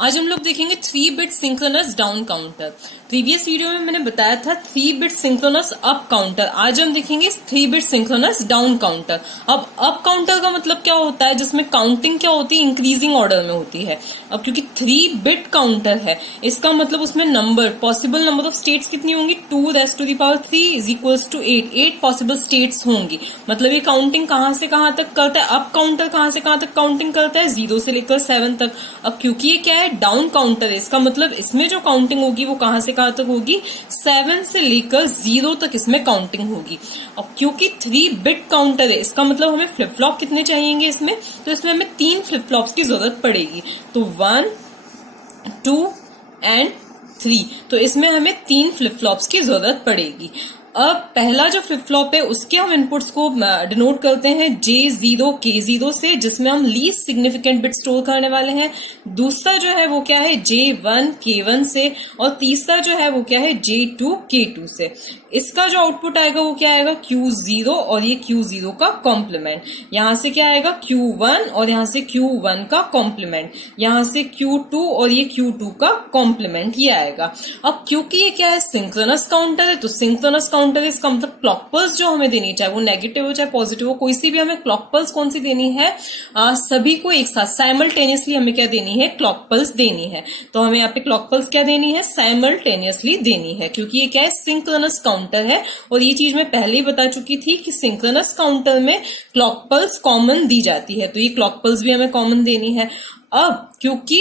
आज हम लोग देखेंगे 3 bit synchronous down counter. Previous video में मैंने बताया था 3 बिट सिंक्रोनस अप काउंटर। आज हम देखेंगे 3 बिट सिंक्रोनस डाउन काउंटर। अब अप काउंटर का मतलब क्या होता है, जिसमें काउंटिंग क्या होती है, इंक्रीजिंग ऑर्डर में होती है। अब क्योंकि 3 बिट काउंटर है, इसका मतलब उसमें number, possible number of states कितनी होंगी, 2⁻³ is equals to 8 possible states होंगी। मतलब ये काउंटिंग कहां से कहां तक करता है, अप काउंटर कहां से कहां तक काउंटिंग करता है, 0 से लेकर 7 तक। अब क्योंकि ये क्या है, डाउन काउंटर है, इसका मतलब इसमें जो काउंटिंग होगी वो कहां से कहां तक होगी, 7 से लेकर 0 तक इसमें काउंटिंग होगी। अब क्योंकि 3 बिट काउंटर है, इसका मतलब हमें फ्लिप फ्लॉप कितने चाहिएंगे इसमें, तो इसमें हमें 3 फ्लिप फ्लॉप्स की जरूरत पड़ेगी। तो 1, 2 एंड 3, तो इसमें हमें 3 फ्लिप फ्लॉप्स की जरूरत पड़ेगी। अब पहला जो फ्लिप फ्लॉप है उसके हम इनपुट्स को डिनोट करते हैं J0 K0 से, जिसमें हम लीस्ट सिग्निफिकेंट बिट स्टोर करने वाले हैं। दूसरा जो है वो क्या है, J1 K1 से, और तीसरा जो है वो क्या है, J2 K2 से। इसका जो आउटपुट आएगा वो क्या आएगा, Q0 और ये Q0 का कॉम्प्लीमेंट। यहां से क्या आएगा, Q1 और यहां से Q1 का कॉम्प्लीमेंट, यहां से Q2 और ये Q2 का कॉम्प्लीमेंट, ये आएगा। अब क्योंकि ये क्या है, सिंक्रोनस काउंटर है, तो सिंक्रोनस काउंटर इसका मतलब क्लॉक पल्स जो हमें देनी, चाहे वो नेगेटिव हो चाहे पॉजिटिव हो, कोई सी भी हमें क्लॉक पल्स कौन सी देनी है, सभी को एक साथ साइमल्टेनियसली हमें क्या देनी है, क्लॉक पल्स देनी है। तो हमें यहाँ पे क्लॉक पल्स क्या देनी है, साइमल्टेनियसली देनी है, क्योंकि ये क्या है, सिंक्रोनस काउंटर है। और ये चीज मैं पहले ही बता चुकी थी कि सिंक्रोनस काउंटर में क्लॉक पल्स कॉमन दी जाती है, तो ये क्लॉक पल्स भी हमें कॉमन देनी है। अब क्योंकि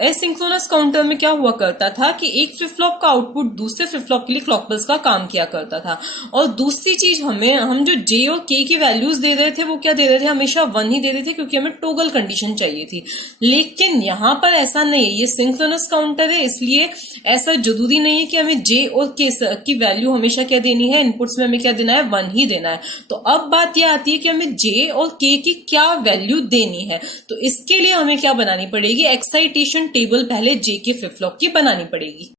एसिंक्रोनस काउंटर में क्या हुआ करता था कि एक फ्लिप फ्लॉप का आउटपुट दूसरे फ्लिप फ्लॉप के लिए क्लॉक पल्स का काम किया करता था। और दूसरी चीज, हम जो J और K की वैल्यूज दे रहे थे वो क्या दे रहे थे, हमेशा 1 ही दे रहे थे, क्योंकि हमें टोगल कंडीशन चाहिए थी। लेकिन यहाँ पर ऐसा नहीं है, ये सिंक्रोनस काउंटर है, इसलिए ऐसा जरूरी नहीं है कि हमें J और K की वैल्यू हमेशा क्या देनी है, इनपुट्स में हमें क्या देना है, 1 ही देना है। तो अब बात यह आती है कि हमें J और K की क्या वैल्यू देनी है। तो इसके लिए हमें क्या बनानी पड़ेगी, एक्साइटेशन टेबल पहले J के फ्लिप फ्लॉप की बनानी पड़ेगी।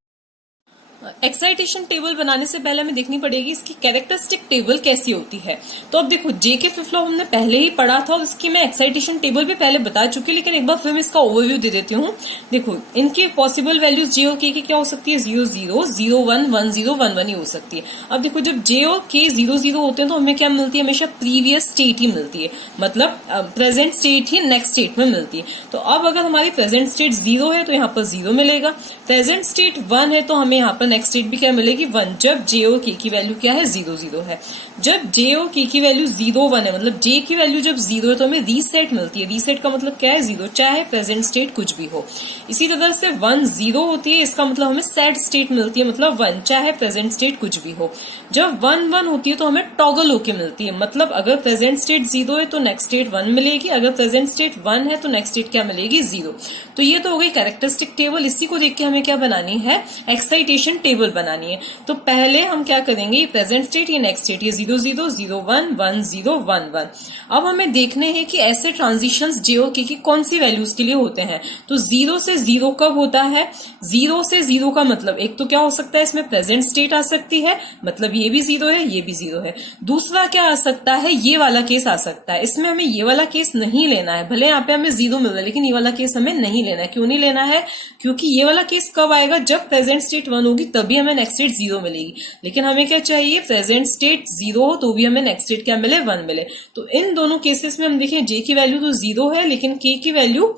एक्साइटेशन टेबल बनाने से पहले हमें देखनी पड़ेगी इसकी कैरेक्टरिस्टिक टेबल कैसी होती है। तो अब देखो, J के फ्लिप फ्लॉप हमने पहले ही पढ़ा था और इसकी मैं एक्साइटेशन टेबल भी पहले बता चुकी हूँ, लेकिन एक बार फिर मैं इसका ओवरव्यू दे देती हूँ। देखो, इनकी पॉसिबल वैल्यूज J और K की क्या हो सकती है, 0 0 0 1 1 0 1 1 ही हो सकती है। अब देखो, जब J और K 0 0 होते हैं तो हमें क्या मिलती है, हमेशा प्रीवियस स्टेट ही मिलती है, मतलब प्रेजेंट स्टेट ही नेक्स्ट स्टेट में मिलती है। तो अब अगर हमारी प्रेजेंट स्टेट 0 है तो यहाँ पर 0 मिलेगा, प्रेजेंट स्टेट 1 है तो हमें यहाँ पर नेक्स्ट स्टेट भी क्या मिलेगी, 1, जब J और K की वैल्यू क्या है, 0 0 है। जब J और K की वैल्यू 0 1 है, मतलब J की वैल्यू जब 0 है तो हमें रीसेट मिलती है। रीसेट का मतलब क्या है, 0, चाहे प्रेजेंट स्टेट कुछ भी हो। इसी तरह से 1 0 होती है, इसका मतलब हमें सेट स्टेट मिलती है, मतलब 1, चाहे प्रेजेंट स्टेट कुछ भी हो। जब 1 1 होती है तो हमें टॉगल होके मिलती है, मतलब अगर प्रेजेंट स्टेट 0 है तो नेक्स्ट स्टेट 1 मिलेगी, अगर प्रेजेंट स्टेट 1 है तो नेक्स्ट स्टेट क्या मिलेगी, 0। तो ये तो हो गई कैरेक्टरिस्टिक टेबल। इसी को देख के हमें क्या बनानी है, एक्साइटेशन टेबल बनानी है। तो पहले हम क्या करेंगे, प्रेजेंट स्टेट, ये नेक्स्ट स्टेट, ये 0 0 0 1 1 0 1 1। अब हमें देखने हैं कि ऐसे ट्रांजिशंस J और K की कौन सी वैल्यूज के लिए होते हैं। तो 0 से 0 कब होता है, 0 से 0 का मतलब एक तो क्या हो सकता है, इसमें प्रेजेंट स्टेट आ सकती है, मतलब ये भी 0 है, ये भी 0 है। दूसरा क्या आ सकता है, ये वाला केस आ सकता है। इसमें हमें ये वाला केस नहीं लेना है, भले यहाँ पे हमें 0 मिल रहा है, लेकिन ये वाला केस हमें नहीं लेना है। क्यों नहीं लेना है, क्योंकि ये वाला केस कब आएगा, जब प्रेजेंट स्टेट 1 होगी तभी हमें नेक्स्ट स्टेट 0 मिलेगी। लेकिन हमें क्या चाहिए, प्रेजेंट स्टेट 0 हो तो भी हमें नेक्स्ट स्टेट क्या मिले, 1 मिले। तो इन दोनों केसेस में हम देखें, J की वैल्यू तो 0 है लेकिन K की वैल्यू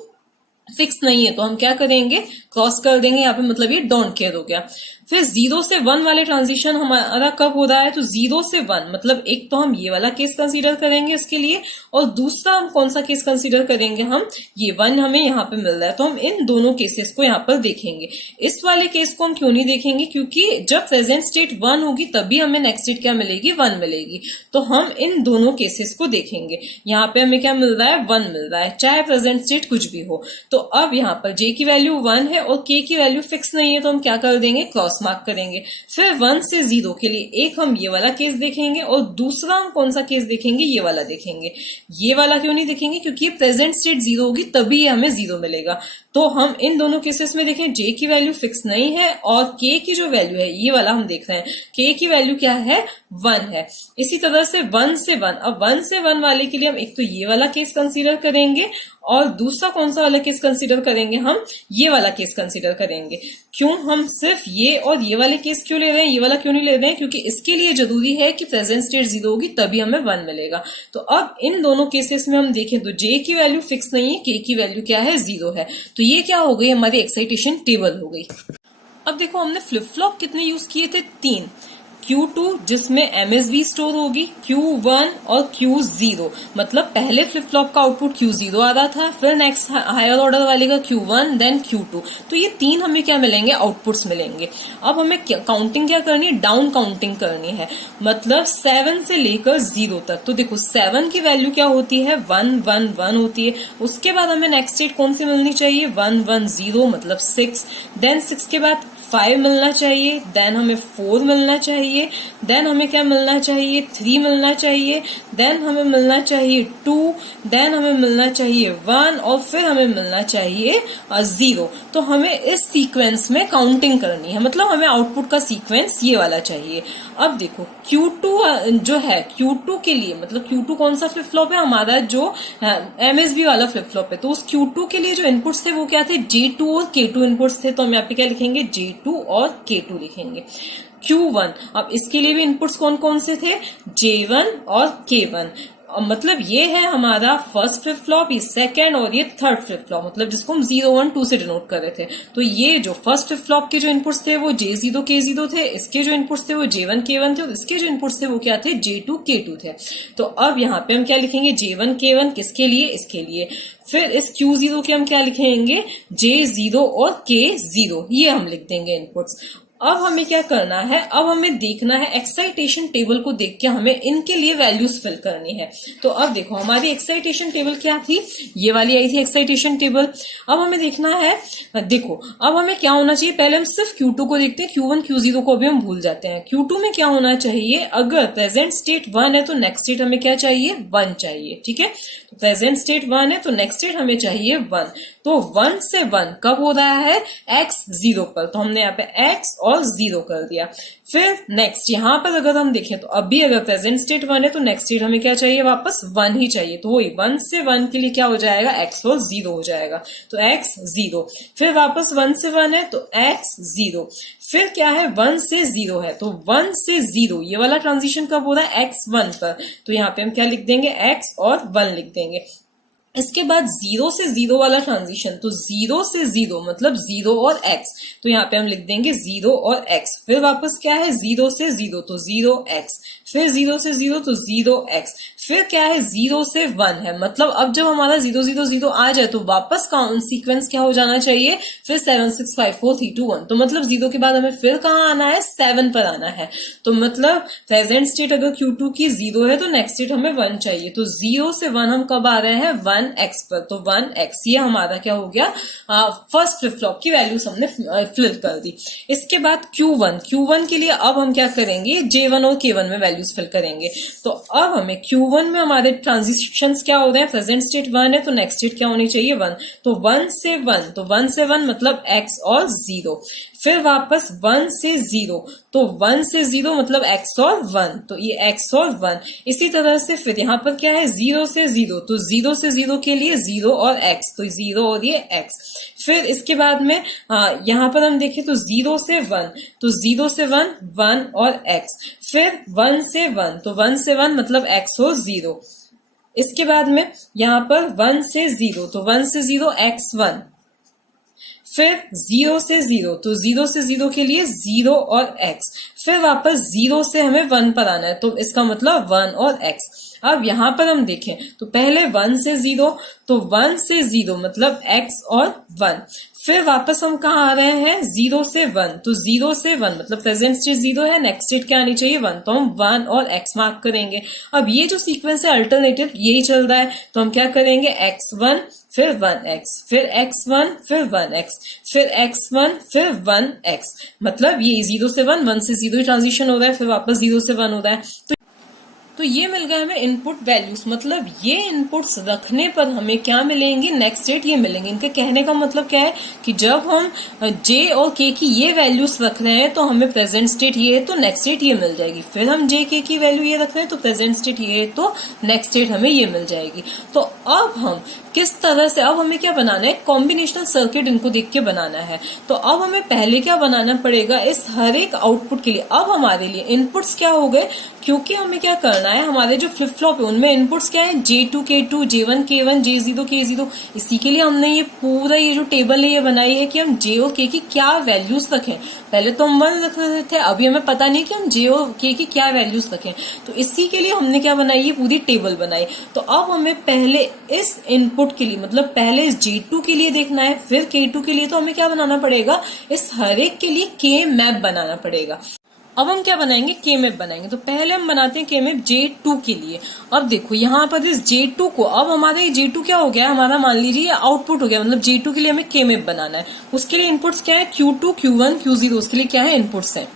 फिक्स नहीं है, तो हम क्या करेंगे, क्रॉस कर देंगे यहाँ पे, मतलब ये डोंट केयर हो गया। फिर 0 से 1 वाले ट्रांजिशन हमारा कब हो रहा है, तो 0 से 1, मतलब एक तो हम ये वाला केस कंसीडर करेंगे इसके लिए, और दूसरा हम कौन सा केस कंसीडर करेंगे, हम ये 1 हमें यहाँ पे मिल रहा है, तो हम इन दोनों केसेस को यहाँ पर देखेंगे। इस वाले केस को हम क्यों नहीं देखेंगे, क्योंकि जब प्रेजेंट स्टेट 1 होगी तभी हमें नेक्स्ट स्टेट क्या मिलेगी, 1 मिलेगी। तो हम इन दोनों केसेस को देखेंगे। यहाँ पे हमें क्या मिल रहा है, 1 मिल रहा है, चाहे प्रेजेंट स्टेट कुछ भी हो। तो अब यहाँ पर J की वैल्यू 1 है और K की वैल्यू फिक्स नहीं है, तो हम क्या कर देंगे, क्रॉस मार्क करेंगे। फिर 1 से 0 के लिए एक हम ये वाला केस देखेंगे और दूसरा हम कौन सा केस देखेंगे, ये वाला देखेंगे। ये वाला क्यों नहीं देखेंगे, क्योंकि प्रेजेंट स्टेट 0 होगी तभी हमें 0 मिलेगा। तो हम इन दोनों केसेस में देखें, J की वैल्यू फिक्स नहीं है और K की जो वैल्यू है, ये वाला हम देख रहे हैं, K की वैल्यू क्या है, 1 है। इसी तरह से 1 से 1, अब 1 से 1 वाले के लिए हम एक तो ये वाला केस कंसीडर करेंगे और दूसरा कौन सा वाला केस कंसीडर करेंगे, हम ये वाला केस कंसीडर करेंगे। क्यों हम सिर्फ ये और ये वाले केस क्यों ले रहे हैं, ये वाला क्यों नहीं ले रहे हैं, क्योंकि इसके लिए जरूरी है कि प्रेजेंट स्टेट 0 होगी तभी हमें 1 मिलेगा। तो अब इन दोनों केसेस में हम देखें तो जे की वैल्यू फिक्स नहीं है, के की वैल्यू क्या है, 0 है। तो ये क्या हो गई, हमारी एक्साइटेशन टेबल हो गई। अब देखो हमने फ्लिप फ्लॉप कितने यूज किए थे, 3। Q2 जिसमें MSB स्टोर होगी, Q1 और Q0, मतलब पहले फ्लिप फ्लॉप का आउटपुट Q0 आ रहा था, फिर नेक्स्ट हायर ऑर्डर वाले का Q1 देन Q2। तो ये 3 हमें क्या मिलेंगे, आउटपुट्स मिलेंगे। अब हमें काउंटिंग क्या करनी है, डाउन काउंटिंग करनी है, मतलब 7 से लेकर 0 तक। तो देखो 7 की वैल्यू क्या होती है, 1 1 1 होती है। उसके बाद हमें नेक्स्ट स्टेट कौन सी मिलनी चाहिए, 1 1 0 मतलब 6, देन 6 के बाद 5 मिलना चाहिए, देन हमें 4 मिलना चाहिए, देन हमें क्या मिलना चाहिए, 3 मिलना चाहिए, देन हमें मिलना चाहिए 2, देन हमें मिलना चाहिए 1 और फिर हमें मिलना चाहिए 0। तो हमें इस सीक्वेंस में काउंटिंग करनी है, मतलब हमें आउटपुट का सीक्वेंस ये वाला चाहिए। अब देखो Q2 जो है, Q2 के लिए मतलब Q2 कौन सा फ्लिप फ्लॉप है, हमारा जो MSB वाला फ्लिप फ्लॉप है। तो उस Q2 के लिए जो इनपुट्स थे वो क्या थे, J2 और K2 इनपुट्स थे। तो हम यहाँ पे क्या लिखेंगे, J2 और K2 लिखेंगे। Q1, अब इसके लिए भी इनपुट्स कौन कौन से थे, J1 और K1। मतलब ये है हमारा फर्स्ट फ्लिप फ्लॉप, ये सेकंड और ये थर्ड फ्लिप फ्लॉप, मतलब जिसको हम 0 1 2 से डिनोट कर रहे थे। तो ये जो फर्स्ट फ्लिप फ्लॉप के जो इनपुट्स थे वो J0 K0 थे, इसके जो इनपुट्स थे वो J1 K1 थे, और इसके जो इनपुट्स थे वो क्या थे, J2 K2 थे। तो अब यहाँ पे हम क्या लिखेंगे, J1 K1 किसके लिए, इसके लिए। फिर इस Q0 के हम क्या लिखेंगे, J0 और K0, ये हम लिख देंगे इनपुट्स। अब हमें क्या करना है, अब हमें देखना है एक्साइटेशन टेबल को देख के हमें इनके लिए वैल्यूज फिल करनी है। तो अब देखो हमारी एक्साइटेशन टेबल क्या थी, ये वाली आई थी एक्साइटेशन टेबल। अब हमें देखना है, देखो अब हमें क्या होना चाहिए, पहले हम सिर्फ Q2 को देखते हैं, Q1 Q0 को भी हम भूल जाते हैं। Q2 में क्या होना चाहिए, अगर प्रेजेंट स्टेट 1 है तो नेक्स्ट स्टेट हमें क्या चाहिए, 1 चाहिए, ठीक है। तो प्रेजेंट स्टेट 1 है तो नेक्स्ट स्टेट हमें चाहिए 1। तो 1 से 1 कब हो रहा है, x 0 पर, तो हमने यहाँ पे x और 0 कर दिया। फिर नेक्स्ट यहाँ पर अगर हम देखें तो अभी अगर प्रेजेंट स्टेट 1 है तो नेक्स्ट स्टेट हमें क्या चाहिए, वापस 1 ही चाहिए। तो वही 1 से 1 के लिए क्या हो जाएगा, x और 0 हो जाएगा। तो x 0, फिर वापस 1 से 1 है तो x 0, फिर क्या है 1 से 0 है तो 1 से 0, ये वाला ट्रांजिशन कब हो रहा है, x 1 पर। तो यहाँ पे हम क्या लिख देंगे, x और 1 लिख देंगे। इसके बाद 0 से 0 वाला ट्रांजिशन, तो 0 से 0 मतलब 0 और x, तो यहाँ पे हम लिख देंगे 0 और x। फिर वापस क्या है, 0 से 0 तो 0x, फिर 0 से 0 तो 0x, फिर क्या है 0 से 1 है, मतलब अब जब हमारा 0 0 0 आ जाए तो वापस काउंट सीक्वेंस क्या हो जाना चाहिए, फिर 7 6 5 4 3 2 1। तो मतलब 0 के बाद हमें फिर कहाँ आना है, 7 पर आना है। तो मतलब प्रेजेंट स्टेट अगर Q2 की 0 है तो नेक्स्ट स्टेट हमें 1 चाहिए। तो 0 से 1 हम कब आ रहे हैं, 1x पर। तो 1x ये हमारा क्या हो गया, फर्स्ट फ्लिप फ्लॉप की वैल्यूज हमने फिल कर दी। इसके बाद Q1 के लिए अब हम क्या करेंगे, J1 और K1 में वैल्यूज फिल करेंगे। तो अब हमें Q1 में हमारे ट्रांजिशंस क्या हो रहे हैं, प्रेजेंट स्टेट 1 है तो नेक्स्ट स्टेट क्या होनी चाहिए, 1। तो 1 से 1, तो 1 से 1 मतलब x और 0, फिर वापस 1 से 0, तो 1 से 0 मतलब x और 1, तो ये x और 1। इसी तरह से फिर यहाँ पर क्या है, 0 से 0, तो 0 से 0 के लिए 0 और x, तो 0 और ये x। फिर इसके बाद में यहाँ पर हम देखें तो 0 से 1, तो 0 से 1 1 और x, फिर 1 से 1, तो 1 से 1 मतलब x और 0। इसके बाद में यहाँ पर 1 से 0, तो 1 से 0 x1, फिर 0 से 0, तो 0 से 0 के लिए 0 और x, फिर वापस 0 से हमें 1 पर आना है, तो इसका मतलब 1 और x। अब यहाँ पर हम देखें तो पहले 1 से 0, तो 1 से 0 मतलब x और 1, फिर वापस हम कहाँ आ रहे हैं, 0 से 1, तो 0 से 1 मतलब प्रेजेंट स्टेट 0 है, नेक्स्ट स्टेट क्या आनी चाहिए, 1, तो हम 1 और x मार्क करेंगे। अब ये जो सीक्वेंस है अल्टरनेटिव यही चल रहा है, तो हम क्या करेंगे, x1 फिर 1x, फिर x1 फिर 1x, फिर x1 फिर 1x, मतलब ये 0 से 1 1 से 0 ट्रांजिशन हो रहा है, फिर वापस 0 से 1 हो रहा है। तो तो ये मिल गए हमें इनपुट वैल्यूज, मतलब ये इनपुट्स रखने पर हमें क्या मिलेंगी, नेक्स्ट स्टेट ये मिलेंगे। इनके कहने का मतलब क्या है कि जब हम जे और के की ये वैल्यूज रख रहे हैं तो हमें प्रेजेंट स्टेट ये है तो नेक्स्ट स्टेट ये मिल जाएगी, फिर हम जे के की वैल्यू ये रख रहे हैं तो प्रेजेंट स्टेट ये है तो नेक्स्ट स्टेट हमें ये मिल जाएगी। तो अब हम किस तरह से, अब हमें क्या बनाना है, कॉम्बिनेशनल सर्किट इनको देख के बनाना है। तो अब हमें पहले क्या बनाना पड़ेगा, इस हर एक आउटपुट के लिए अब हमारे लिए इनपुट्स क्या हो गए, क्योंकि हमें क्या करना है, हमारे जो फ्लिप फ्लॉप है उनमें इनपुट्स क्या है, J2 K2 J1 K1 J0 K0। इसी के लिए हमने ये पूरा ये जो टेबल है ये बनाई है कि हम J और K की क्या वैल्यूज रखें। पहले तो हम 1 रख रहे थे, अभी हमें पता नहीं कि हम J और K की क्या वैल्यूज रखें, तो इसी के लिए हमने क्या बनाई, ये पूरी टेबल बनाई। तो अब हमें पहले इस इनपुट के लिए, मतलब पहले इस J2 के लिए देखना है, फिर K2 के लिए, तो हमें क्या बनाना पड़ेगा, इस हर एक के लिए K मैप बनाना पड़ेगा। अब हम क्या बनाएंगे, के मैप बनाएंगे। तो पहले हम बनाते हैं के मैप J2 के लिए। अब देखो यहाँ पर इस J2 को, अब हमारा ये J2 क्या हो गया, हमारा मान लीजिए आउटपुट हो गया, मतलब J2 के लिए हमें के मैप बनाना है। उसके लिए इनपुट्स क्या है, Q2 Q1 Q0, उसके लिए क्या है, इनपुट्स है।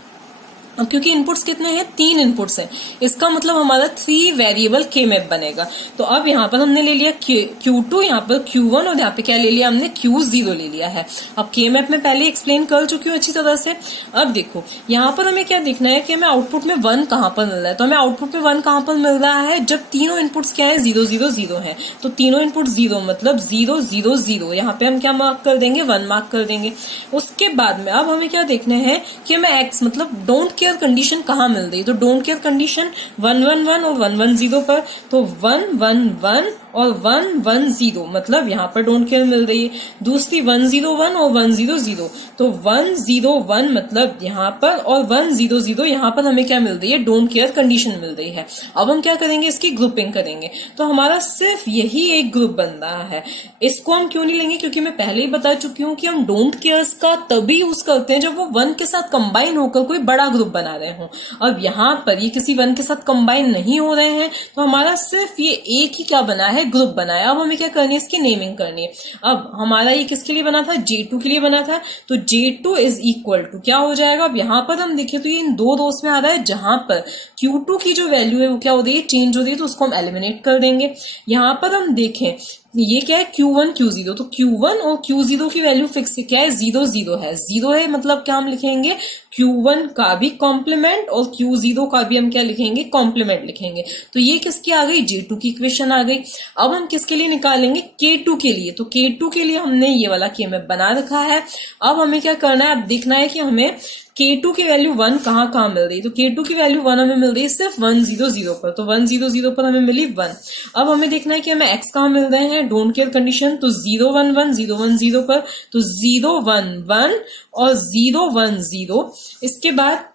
अब क्योंकि इनपुट्स कितने हैं, 3 इनपुट्स हैं, इसका मतलब हमारा 3 वेरिएबल के मैप बनेगा। तो अब यहाँ पर हमने ले लिया Q2, यहाँ पर Q1 और यहाँ पे क्या ले लिया हमने, Q0 ले लिया है। अब के मैप में पहले एक्सप्लेन कर चुकी हूँ अच्छी तरह से। अब देखो यहाँ पर हमें क्या देखना है कि हमें आउटपुट में 1 कहाँ पर मिल रहा है। तो हमें आउटपुट में 1 कहाँ पर मिल रहा है, जब तीनों इनपुट्स क्या है, 0 0 0 है। तो तीनों इनपुट 0 मतलब 0 0 0, यहाँ पे हम क्या मार्क कर देंगे, 1 मार्क कर देंगे। उसके बाद में अब हमें क्या देखना है कि हमें एक्स मतलब डोंट केयर कंडीशन कहाँ मिल रही है। तो डोंट केयर कंडीशन 1 1 1 और 1 1 0 पर, तो 1 1 1 और 1 1 0 मतलब यहाँ पर डोंट केयर मिल रही है। दूसरी 1 0 1 और 1 0 0, तो 1 0 1 मतलब यहाँ पर, और 1 0 0 यहाँ पर हमें क्या मिल रही है, डोंट केयर कंडीशन मिल रही है। अब हम क्या करेंगे, इसकी ग्रुपिंग करेंगे। तो हमारा सिर्फ यही एक ग्रुप बन रहा है। इसको हम क्यों नहीं लेंगे, क्योंकि मैं पहले ही बता चुकी हूँ कि हम डोंट केयर्स का तभी यूज करते हैं जब वो 1 के साथ कंबाइन होकर कोई बड़ा ग्रुप बना रहे हो। अब यहाँ पर ये किसी 1 के साथ कंबाइन नहीं हो रहे हैं, तो हमारा सिर्फ ये एक ही क्या बना है, ग्रुप बनाया। अब हमें क्या करनी है, इसकी नेमिंग करनी है। अब हमारा ये किसके लिए बना था, J2 के लिए बना था। तो J2 इज इक्वल टू क्या हो जाएगा, अब यहाँ पर हम देखें तो ये इन 2 रोस में आ रहा है, जहां पर Q2 की जो वैल्यू है वो क्या हो रही है, चेंज हो रही है, तो उसको हम एलिमिनेट कर देंगे। यहाँ पर हम देखें ये क्या है, Q1 Q0, तो Q1 और Q0 की वैल्यू फिक्स क्या है, 0 0 है। 0 है मतलब क्या हम लिखेंगे, Q1 का भी कॉम्प्लीमेंट और Q0 का भी हम क्या लिखेंगे, कॉम्प्लीमेंट लिखेंगे। तो ये किसकी आ गई, J2 की इक्वेशन आ गई। अब हम किसके लिए निकालेंगे, K2 के लिए। तो K2 के लिए हमने ये वाला के मैप बना रखा है। अब हमें क्या करना है, अब देखना है कि हमें K2 की वैल्यू 1 कहाँ मिल रही है। तो K2 की वैल्यू 1 हमें मिल रही है सिर्फ 1 0 0 पर, तो 1 0 0 पर हमें मिली 1। अब हमें देखना है कि हमें x कहाँ मिल रहे हैं, डोंट केयर कंडीशन, तो 0 1 1 0 1 0 पर, तो 0 1 1 और 0 1 0। इसके बाद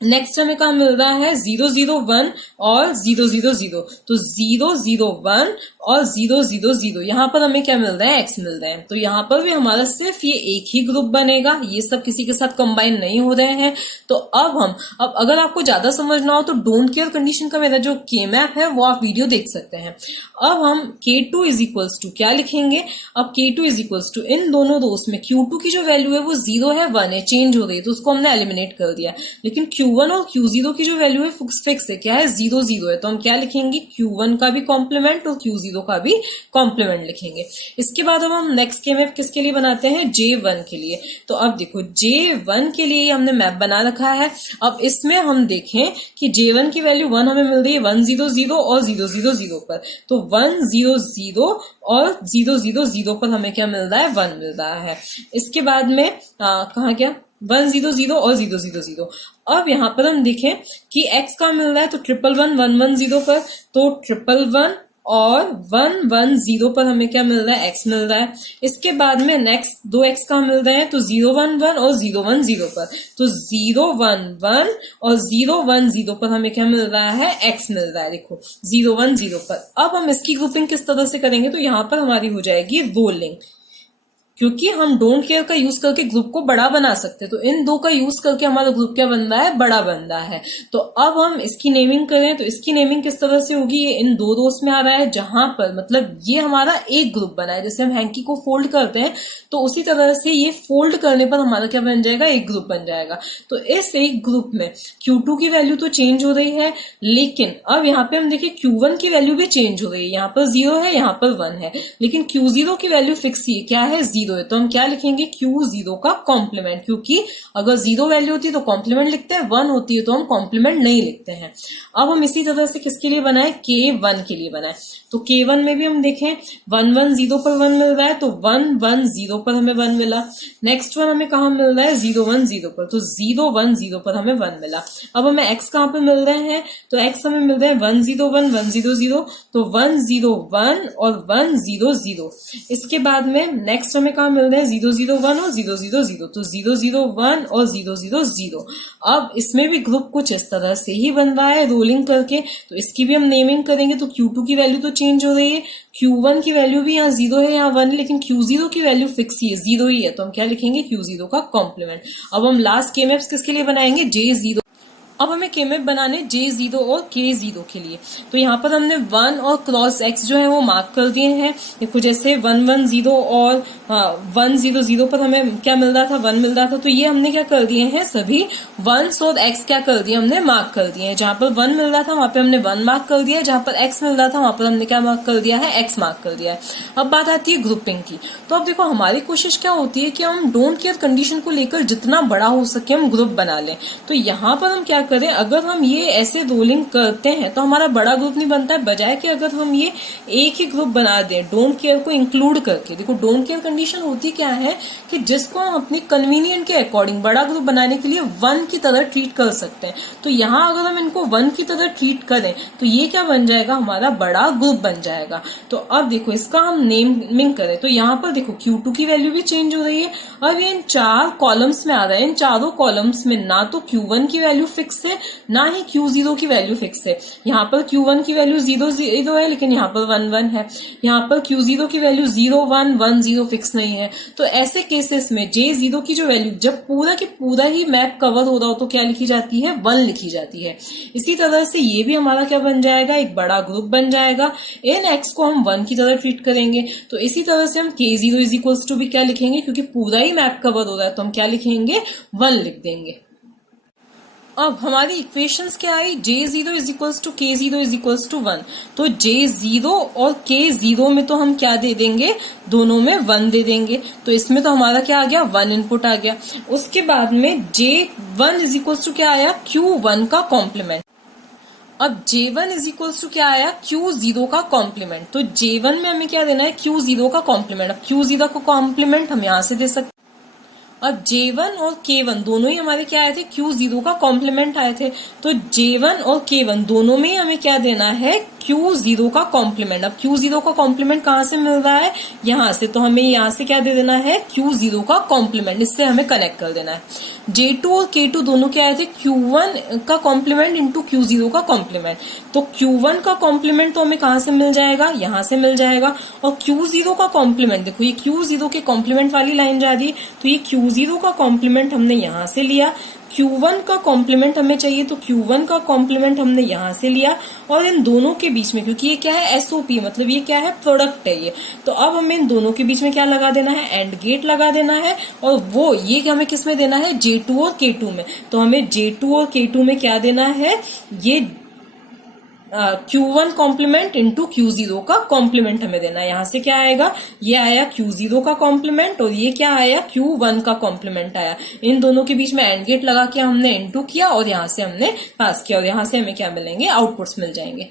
नेक्स्ट हमें कहा मिल रहा है 0 0 1 और 0 0 0, तो 0 0 1 और 0 0 0, यहाँ पर हमें क्या मिल रहा है, x मिल रहा है। तो यहाँ पर भी हमारा सिर्फ ये एक ही ग्रुप बनेगा, ये सब किसी के साथ कंबाइन नहीं हो रहे हैं। तो अब अगर आपको ज्यादा समझना हो तो डोंट केयर कंडीशन का मेरा जो के मैप है वो आप वीडियो देख सकते हैं। अब हम K2 इज इक्वल्स टू क्या लिखेंगे, अब K2 इज इक्वल्स टू इन दोनों रोस में Q2 की जो वैल्यू है वो 0 है 1 है, चेंज हो रही है, तो उसको हमने एलिमिनेट कर दिया। लेकिन Q1 और Q0 की जो वैल्यू है फिक्स है, क्या है, 0 0 है, तो हम क्या लिखेंगे, Q1 का भी कॉम्प्लीमेंट और Q0 का भी कॉम्प्लीमेंट लिखेंगे। इसके बाद अब हम नेक्स्ट के मैप किसके लिए बनाते हैं, J1 के लिए। तो अब देखो J1 के लिए हमने मैप बना रखा है। अब इसमें हम देखें कि J1 की वैल्यू 1 हमें मिल रही है 1 0 0 और 0 0 0 पर, तो 1 0 0 और 0 0 0 पर हमें क्या मिल रहा है, 1 मिल रहा है। इसके बाद में कहाँ क्या, 1 0 0 और 0 0 0। अब यहाँ पर हम देखें कि x का मिल रहा है, तो 1 1 1 1 1 0 पर, तो 1 1 और 1 1 0 पर हमें क्या मिल रहा है, x मिल रहा है। इसके बाद में नेक्स्ट 2 x का मिल रहे हैं, तो 0 1 1 और 0 1 0 पर, तो 0 1 1 और 0 1 0 पर हमें क्या मिल रहा है, x मिल रहा है। देखो 0 1 0 पर। अब हम इसकी ग्रुपिंग किस तरह से करेंगे, तो यहाँ पर हमारी हो जाएगी रोलिंग। क्योंकि हम डोंट केयर का यूज करके ग्रुप को बड़ा बना सकते हैं, तो इन दो का यूज करके हमारा ग्रुप क्या बन रहा है, बड़ा बन रहा है। तो अब हम इसकी नेमिंग करें तो इसकी नेमिंग किस तरह से होगी, ये इन दो रोस में आ रहा है, जहां पर मतलब ये हमारा एक ग्रुप बना है। जैसे हम हैंकी को फोल्ड करते हैं तो उसी तरह से ये फोल्ड करने पर हमारा क्या बन जाएगा, एक ग्रुप बन जाएगा। तो इस एक ग्रुप में Q2 की वैल्यू तो चेंज हो रही है, लेकिन अब यहाँ पे हम देखिए Q1 की वैल्यू भी चेंज हो रही है। यहाँ पर 0 है, यहाँ पर 1 है, लेकिन Q0 की वैल्यू फिक्स ही क्या है, 0 है। तो हम क्या लिखेंगे, Q0 का कॉम्प्लीमेंट, क्योंकि अगर 0 वैल्यू होती है तो कॉम्प्लीमेंट लिखते हैं, 1 होती है तो हम कॉम्प्लीमेंट नहीं लिखते हैं। अब हम इसी तरह से किसके लिए बनाए, K1 के लिए बनाए। तो K1 में भी हम देखें 1 1 0 पर 1 मिल रहा है, तो 1 1 0 पर हमें 1 मिला। नेक्स्ट वन हमें कहाँ मिल रहा है, 0 1 0 पर, तो 0 1 0 पर हमें 1 मिला। अब हमें x कहाँ पे मिल रहे हैं, तो x हमें मिल रहे हैं 1 0 1 1 0 0, तो 1 0 1 और 1 0 0। इसके बाद में नेक्स्ट हमें कहाँ मिल रहे हैं, 0 0 1 और 0 0 0, तो 0 0 1 और 0 0 0। अब इसमें भी ग्रुप कुछ इस तरह से ही बन रहा है रोलिंग करके, तो इसकी भी हम नेमिंग करेंगे। तो Q2 की वैल्यू तो चेंज हो रही है, Q1 की वैल्यू भी यहाँ 0 है, यहाँ 1 है, लेकिन Q0 की वैल्यू फिक्स ही है, 0 ही है, तो हम क्या लिखेंगे, Q0 का कॉम्प्लीमेंट। अब हम लास्ट के मैप्स किसके लिए बनाएंगे, J0। अब हमें के मैप बनाने J0 और K0 के लिए। तो यहाँ पर हमने 1 और क्रॉस x जो है वो मार्क कर दिए हैं। देखो जैसे 1 1 0 और 1 0 0 पर हमें क्या मिल रहा था, 1 मिल रहा था, तो ये हमने क्या कर दिए हैं, सभी 1s और x क्या कर दिए, हमने मार्क कर दिए हैं। जहां पर 1 मिल रहा था वहां पे हमने 1 मार्क कर दिया है, जहां पर x मिल रहा था वहां पर हमने क्या मार्क कर दिया है, x मार्क कर दिया है। अब बात आती है ग्रुपिंग की। तो अब देखो हमारी कोशिश क्या होती है कि हम डोंट केयर कंडीशन को लेकर जितना बड़ा हो सके हम ग्रुप बना लें। तो यहाँ पर हम क्या करें, अगर हम ये ऐसे रोलिंग करते हैं तो हमारा बड़ा ग्रुप नहीं बनता है, बजाय कि अगर हम ये एक ही ग्रुप बना दें डोंट केयर को इंक्लूड करके। देखो डोंट केयर कंडीशन होती क्या है कि जिसको हम अपनी कन्वीनियंट के अकॉर्डिंग बड़ा ग्रुप बनाने के लिए 1 की तरह ट्रीट कर सकते हैं। तो यहाँ अगर हम इनको 1 की तरह ट्रीट करें तो ये क्या बन जाएगा, हमारा बड़ा ग्रुप बन जाएगा। तो अब देखो इसका हम नेमिंग करें तो यहाँ पर देखो Q2 की वैल्यू भी चेंज हो रही है। अब ये इन 4 कॉलम्स में आ रहा है, इन चारों कॉलम्स में ना तो Q1 की वैल्यू फिक्स है ना ही Q0 की वैल्यू फिक्स है। यहाँ पर Q1 की वैल्यू 0 0 है, लेकिन यहाँ पर 1 1 है। यहाँ पर Q0 की वैल्यू 0 1 1 0 फिक्स नहीं है। तो ऐसे केसेस में J0 की जो वैल्यू जब पूरा की पूरा ही मैप कवर हो रहा हो तो क्या लिखी जाती है, 1 लिखी जाती है। इसी तरह से ये भी हमारा क्या बन जाएगा, एक बड़ा ग्रुप बन जाएगा। इन x को हम 1 की तरह ट्रीट करेंगे, तो इसी तरह से हम K0 इज इक्वल्स टू भी क्या लिखेंगे, क्योंकि पूरा ही मैप कवर हो रहा है तो हम क्या लिखेंगे, 1 लिख देंगे। अब हमारी इक्वेशंस क्या आई, J0 is equals to K0 is equals to 1। तो J0 और K0 में तो हम क्या दे देंगे, दोनों में 1 दे देंगे। तो इसमें तो हमारा क्या आ गया, 1 इनपुट आ गया। उसके बाद में J1 इज इक्वल्स टू क्या आया, Q1 का कॉम्प्लीमेंट। अब J1 इज इक्वल्स टू क्या आया, Q0 का कॉम्प्लीमेंट। तो J1 में हमें क्या देना है, Q0 का कॉम्प्लीमेंट। अब Q0 का कॉम्प्लीमेंट हम यहां से दे सकते। अब J1 और K1 दोनों ही हमारे क्या आए थे, Q0 का कॉम्प्लीमेंट आए थे। तो J1 और K1 दोनों में ही हमें क्या देना है, Q0 का कॉम्प्लीमेंट। अब Q0 का कॉम्प्लीमेंट कहाँ से मिल रहा है, यहाँ से, तो हमें यहाँ से क्या दे देना है, Q0 का कॉम्प्लीमेंट, इससे हमें कनेक्ट कर देना है। J2 और K2 दोनों क्या आए थे, Q1 का कॉम्प्लीमेंट इंटू Q0 का कॉम्प्लीमेंट। तो Q1 का कॉम्प्लीमेंट तो हमें कहाँ से मिल जाएगा, यहाँ से मिल जाएगा। और Q0 का कॉम्प्लीमेंट, देखो ये Q0 के कॉम्प्लीमेंट वाली लाइन जा रही है, तो ये Q0 का कॉम्प्लीमेंट हमने यहाँ से लिया। Q1 का कॉम्प्लीमेंट हमें चाहिए तो Q1 का कॉम्प्लीमेंट हमने यहाँ से लिया। और इन दोनों के बीच में, क्योंकि ये क्या है, SOP मतलब ये क्या है, प्रोडक्ट है ये, तो अब हमें इन दोनों के बीच में क्या लगा देना है, एंड गेट लगा देना है। और वो ये हमें किस में देना है, J2 और K2 में। तो हमें J2 और K2 में क्या देना है, ये Q1 कॉम्प्लीमेंट इंटू Q0 का कॉम्प्लीमेंट हमें देना है। यहाँ से क्या आएगा, ये आया Q0 का कॉम्प्लीमेंट और ये क्या आया, Q1 का कॉम्प्लीमेंट आया। इन दोनों के बीच में एंड गेट लगा के हमने इंटू किया और यहाँ से हमने पास किया और यहाँ से हमें क्या मिलेंगे, आउटपुट्स मिल जाएंगे।